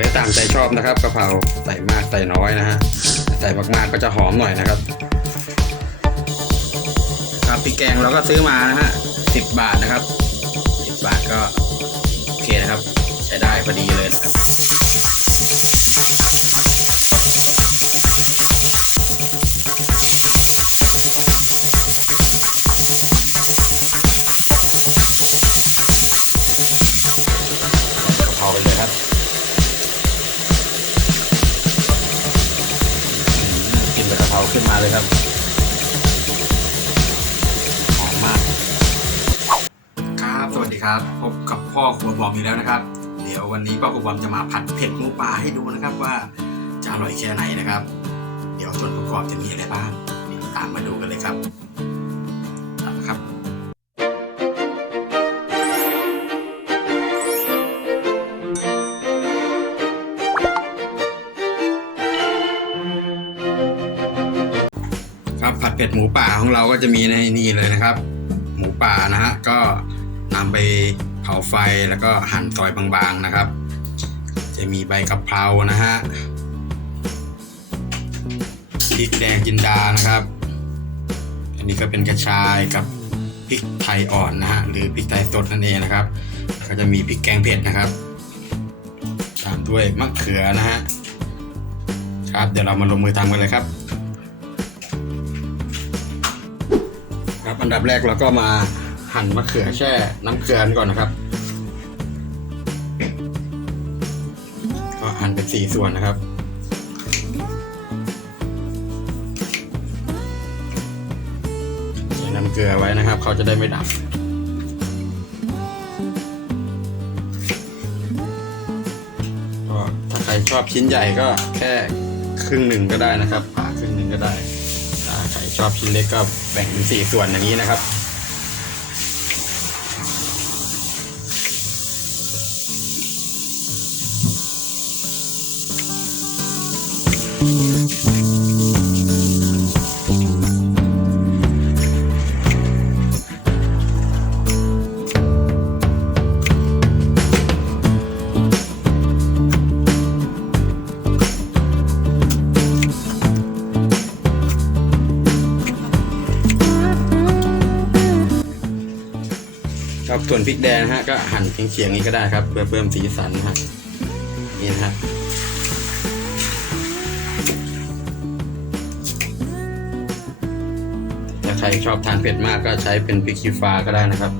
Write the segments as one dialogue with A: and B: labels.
A: ได้ตามใจชอบนะครับกะเพราใส่มากใส่น้อยนะฮะใส่มากๆก็จะหอมหน่อยนะครับ ครับพริกแกงเราก็ซื้อมานะฮะสิบบาทนะครับสิบบาทก็โอเคนะครับ ใช้ได้พอดีเลยนะครับ พ่อครัวบอมอีกแล้วนะครับ เดี๋ยววันนี้พ่อครัวบอมจะมาผัดเผ็ดหมูป่าให้ดูนะครับว่าจะอร่อยแค่ไหนนะครับ เดี๋ยวส่วนประกอบจะมีอะไรบ้างเดี๋ยวตามมาดูกันเลยครับครับครับผัดเผ็ดหมูป่าของเราก็จะมีในนี่เลยนะครับ หมูป่านะฮะก็นำไป เผาไฟแล้วก็หั่นซอยบางๆนะครับ จะมีใบกะเพรานะฮะพริกแดงจินดานะครับ อันนี้ก็เป็นกระชายกับพริกไทยอ่อนนะฮะหรือพริกไทยสดนั่นเองนะครับ ก็จะมีพริกแกงเผ็ดนะครับตามด้วยมะเขือนะฮะครับเดี๋ยวเรามาลงมือทำกันเลยครับ ครับอันดับแรกเราก็มา หั่นมะเขือแช่น้ำเกลือก่อนนะครับก็หั่นเป็นสี่ส่วนนะครับใช้น้ำเกลือไว้นะครับ เขาจะได้ไม่ดับก็ถ้าใครชอบชิ้นใหญ่ก็แค่ครึ่งหนึ่งก็ได้นะครับผ่าครึ่งหนึ่งก็ได้ถ้าใครชอบชิ้นเล็กก็แบ่งเป็นสี่ส่วนอย่างนี้นะครับ ครับส่วนพริกแดงนะฮะก็หั่นเฉียงๆนี้ก็ได้ครับ เพื่อเพิ่มสีสันนะฮะนี่นะฮะถ้าใครชอบทานเผ็ดมากก็ใช้เป็นพริกชี้ฟ้าก็ได้นะครับ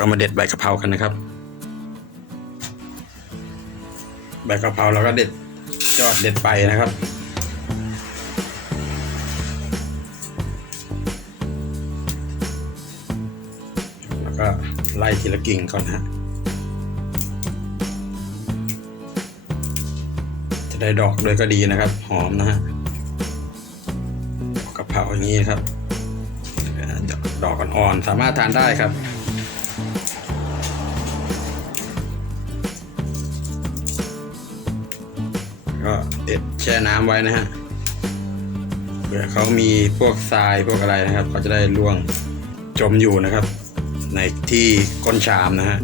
A: เรามาเด็ดใบกะเพรากันนะครับ ใบกะเพราเราก็เด็ดยอดเด็ดไปนะครับแล้วก็ไล่ทีละกิ่งก่อนฮะจะได้ดอกด้วยก็ดีนะครับ หอมนะฮะกะเพราอย่างนี้ครับดอกอ่อนๆสามารถทานได้ครับ เด็ดแช่น้ำไว้นะฮะเผื่อเขามีพวกทรายพวกอะไรนะครับเขาจะได้ล่วงจมอยู่นะครับ ในที่ก้นชามนะฮะ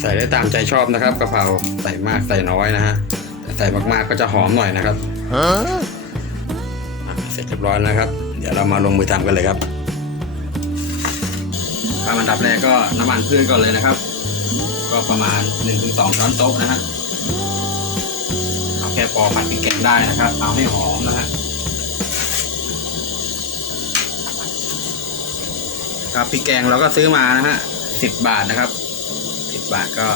A: ใส่ได้ตามใจชอบนะครับกะเพราใส่มากใส่น้อยนะฮะแต่ใส่มากๆก็จะหอมหน่อยนะครับเสร็จเรียบร้อยนะครับ เดี๋ยวเรามาลงมือทำกันเลยครับขั้นอันดับแรกก็น้ำมันพืชก่อนเลยนะครับ ก็ประมาณ1-2ช้อนโต๊ะนะฮะเอาแค่พอผัดพริกแกงได้นะครับเอาให้หอมนะฮะครับพริกแกงเราก็ซื้อมานะฮะสิบบาทนะครับสิบบาทก็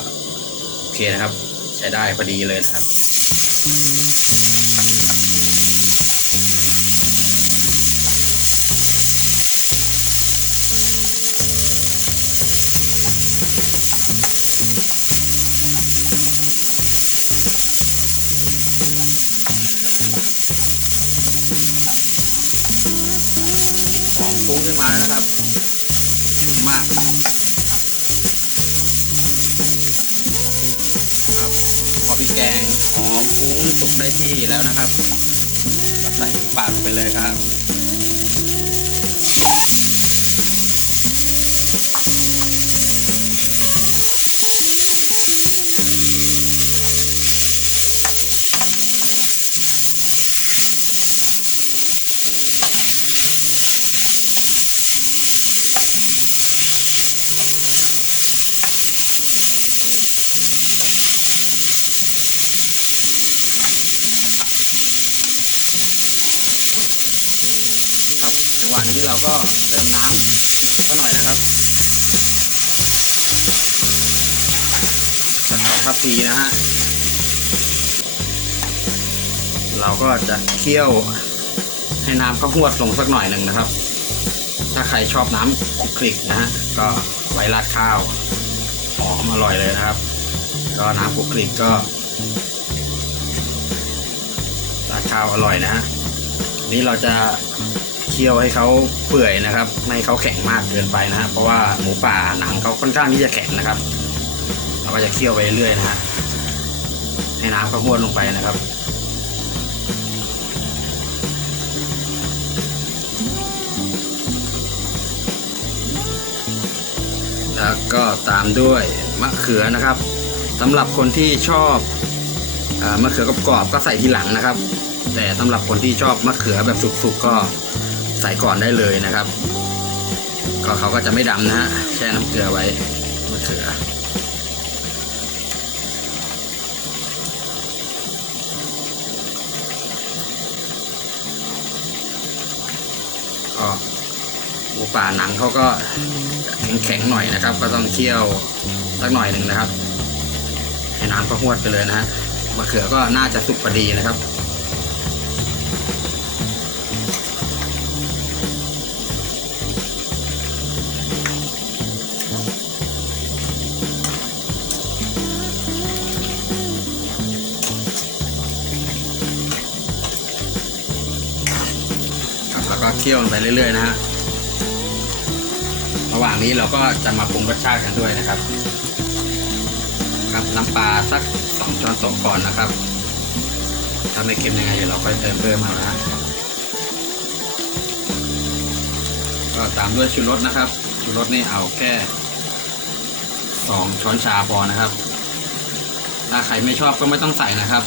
A: โอเคนะครับ ใช้ได้พอดีเลยนะครับ นมาแล้วนะครับฉุนมากครับพอพริกแกงหอมฟุ้งสุกได้ที่แล้วนะครับใส่ปากไปเลยครับ ก็เติมน้ำสักหน่อยนะครับสักสองทัพพีนะฮะ เราก็จะเคี่ยวให้น้ำเขาหวดลงสักหน่อยหนึ่งนะครับ ถ้าใครชอบน้ำคลุกคลิกนะฮะ ก็ไว้ราดข้าวหอมอร่อยเลยนะครับ ก็น้ำคลุกคลิกก็ราดข้าวอร่อยนะฮะนี่เราจะ เคี่ยวให้เขาเปื่อยนะครับ ไม่ให้เขาแข็งมากเกินไปนะฮะเพราะว่าหมูป่าหนังเขาค่อนข้างที่จะแข็งนะครับ เราก็จะเคี่ยวไปเรื่อยๆนะฮะให้น้ำเขาห้วนลงไปนะครับแล้วก็ตามด้วยมะเขือนะครับสำหรับคนที่ชอบอมะเขือกรอบๆก็ใส่ทีหลังนะครับ แต่สำหรับคนที่ชอบมะเขือแบบสุกๆก็ ใส่ก่อนได้เลยนะครับ ก็เขาก็จะไม่ดำนะฮะแช่น้ำเกลือไว้มะเขือก็หมูป่าหนังเขาก็แข็งๆหน่อยนะครับ ก็ต้องเคี่ยวสักหน่อยหนึ่งนะครับให้น้ำก็หวดไปเลยนะฮะมะเขือก็น่าจะสุกพอดีนะครับ คี่ยวไปเรื่อยๆนะฮะระหว่างนี้เราก็จะมาปรุงรสชาติกันด้วยนะครับครับน้ำปลาสักสองช้อนโต๊ะก่อนนะครับถ้าไม่เค็มยังไงเดี๋ยวเราค่อยเติมเพิ่มมานะฮะก็ตามด้วยชูรสนะครับชูรสนี่เอาแค่สองช้อนชาพอนะครับ ถ้าใครไม่ชอบก็ไม่ต้องใส่นะครับ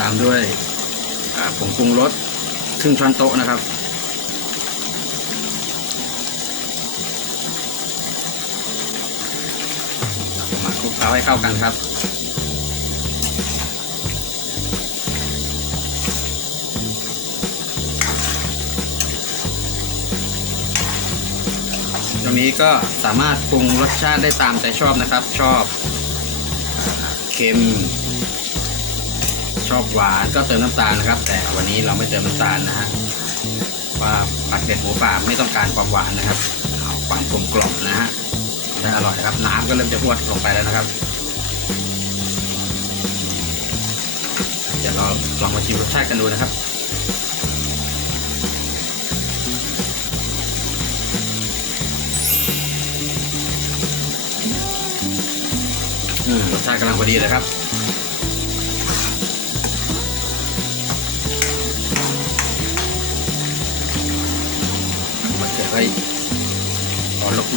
A: ตามด้วย ผงปรุงรสครึ่งช้อนโต๊ะนะครับ มาคลุกเคล้าให้เข้ากันครับตรงนี้ก็สามารถปรุงรสชาติได้ตามใจชอบนะครับ ชอบเค็ม ชอบหวานก็เติมน้ำตาลนะครับ แต่วันนี้เราไม่เติมน้ำตาลนะฮะว่าผัดเผ็ดหมูป่าไม่ต้องการความหวานนะครับความกลมกล่อมนะฮะจะอร่อยนะครับ น้ำก็เริ่มจะพวดลงไปแล้วนะครับเดี๋ยวเราลองมาชิมรสชาติกันดูนะครับรสชาติกำลังพอดีเลยครับ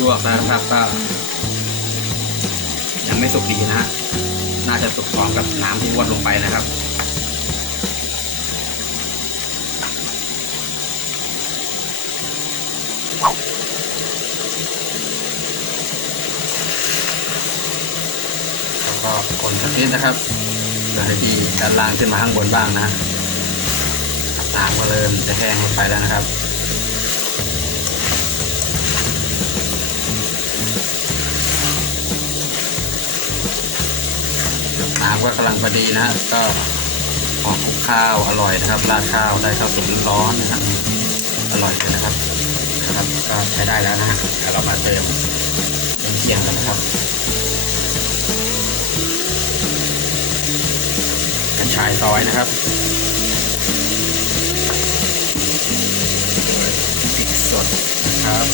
A: ลวกแล้วนะครับก็ยังไม่สุกดีนะฮะน่าจะสุกพร้อมกับน้ำที่วดลงไปนะครับแล้วก็คนสักนิดนะครับเพื่อให้ที่ด้านล่างขึ้นมาข้างบนบ้างนะน้ำก็เริ่มจะแห้งลงไปแล้วนะครับ น้ำก็กำลังพอดีนะก็หอมคุกข้าวอร่อยนะครับราดข้าวได้ข้าวสุกร้อนนะครับอร่อยเลยนะครับนะครับ ก็ใช้ได้แล้วนะฮะเดี๋ยวเรามาเติมเติมเคียงกันนะครับกระชายซอยนะครับพริกสดนะครับ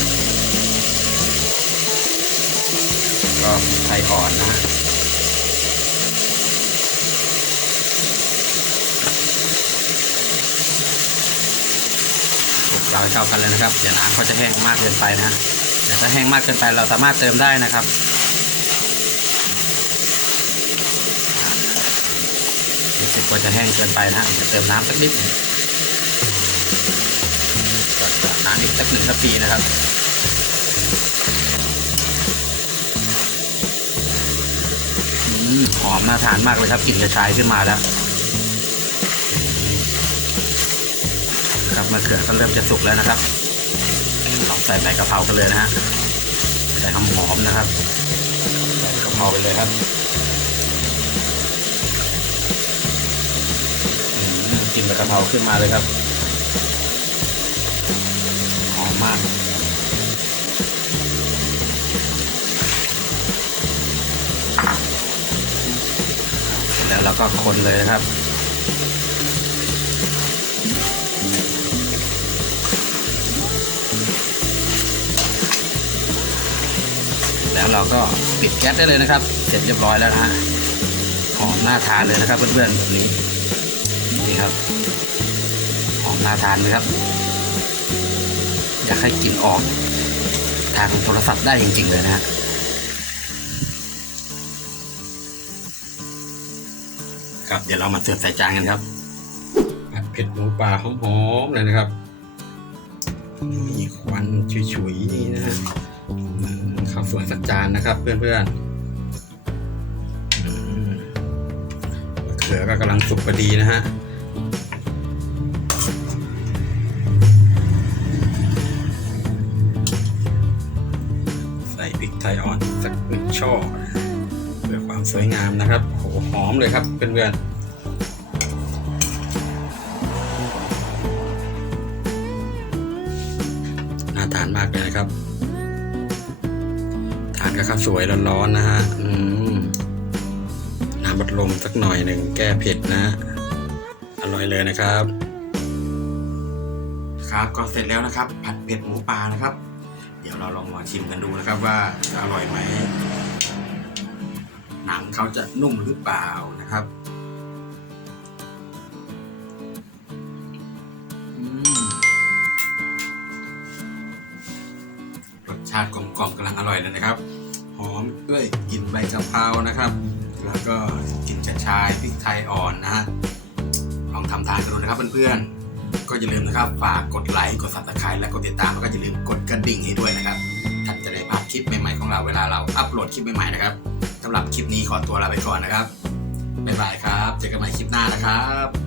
A: ก็ไทยอ่อนนะ เคล้าเข้ากันเลยนะครับอย่าน้ำเขาจะแห้งมากเกินไปนะฮะแต่ถ้าแห้งมากเกินไปเราสามารถเติมได้นะครับรู้สึกว่าจะแห้งเกินไปนะฮะจะเติมน้ำสักนิดน้ำอีกสักหนึ่งสักปีนะครับหอมน่าทานมากเลยครับกลิ่นกระชายขึ้นมาแล้ว ครับมะเขือก็เริ่มจะสุกแล้วนะครับเราใส่ใบกะเพรากันเลยนะฮะใส่หอมหอมนะครับใส่กะเพราไปเลยครับอืมกลิ่นใบกะเพราขึ้นมาเลยครับหอมมากแล้วเราก็คนเลยนะครับ แล้วเราก็ปิดแก๊สได้เลยนะครับ เสร็จเรียบร้อยแล้วนะฮะหอมน่าทานเลยนะครับ เพื่อนๆแบบนี้นี่ครับหอมน่าทานเลยครับ อยากให้กินออกทางโทรศัพท์ได้จริง ๆ เลยนะฮะครับเดี๋ยวเรามาเสิร์ฟใส่จานกันครับผัดเผ็ดหมูป่าหอมๆเลยนะครับมีควันฉุยๆนี่นะฮะ ข้าวสวยสักจานนะครับ เพื่อนๆมมะเขือก็กำลังสุกพอดีนะฮะใส่พริกไทยอ่อนสักหนึ่งช่อเพื่อความสวยงามนะครับโหหอมเลยครับเพื่อนๆน่าทานมากเลยนะครับ ทานกับข้าวสวยร้อนๆนะฮะน้ำบัดลมสักหน่อยหนึ่งแก้เผ็ดนะ อร่อยเลยนะครับ ครับก็เสร็จแล้วนะครับ ผัดเผ็ดหมูปลานะครับ เดี๋ยวเราลองมาชิมกันดูนะครับว่าจะอร่อยไหมหนังเขาจะนุ่มหรือเปล่านะครับรสชาติกลม กล่อมกำลังอร่อยเลยนะครับ หอมด้วยกลิ่นใบกะเพรานะครับ แล้วก็กลิ่นกระชายพริกไทยอ่อนนะฮะลองทำทานกันดูนะครับเพื่อนๆ ก็อย่าลืมนะครับฝากกดไลค์กด subscribe และกดติดตามแล้วก็อย่าลืมกดกระดิ่งให้ด้วยนะครับท่านจะได้พลาดคลิปใหม่ๆของเราเวลาเราอัปโหลดคลิปใหม่ๆนะครับสำหรับคลิปนี้ขอตัวลาไปก่อนนะครับบ๊ายบายครับเจอกันใหม่คลิปหน้านะครับ